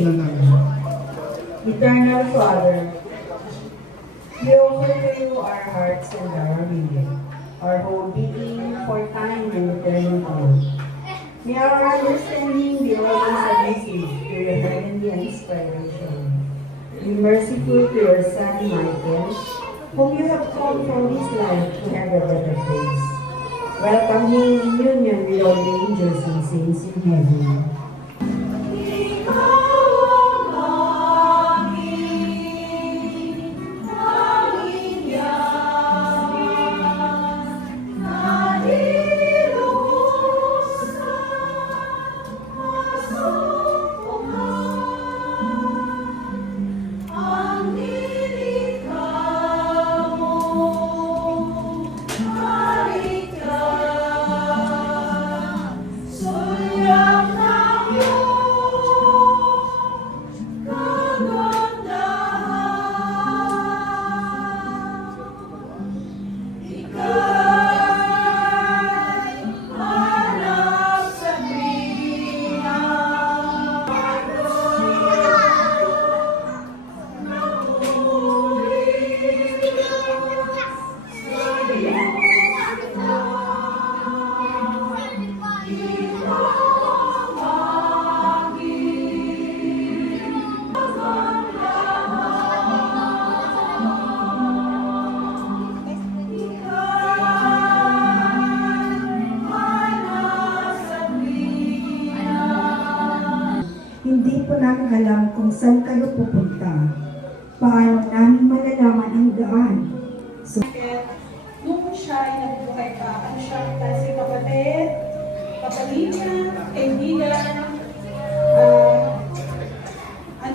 Manalangin. Eternal Father, we offer to you our hearts and our will, our whole being for time and eternity. May our understanding be always submissive to your heavenly inspiration. Be merciful to your Son Michael, whom you have called from this life to have a better place. Welcome him in union with all the angels and saints in heaven. Hindi po namin alam kung saan kayo pupunta. Paano namin malalaman ang daan? Nung siya ay nabubuhay pa, ano siya, kasi kapatid, kapamilya, kaibigan,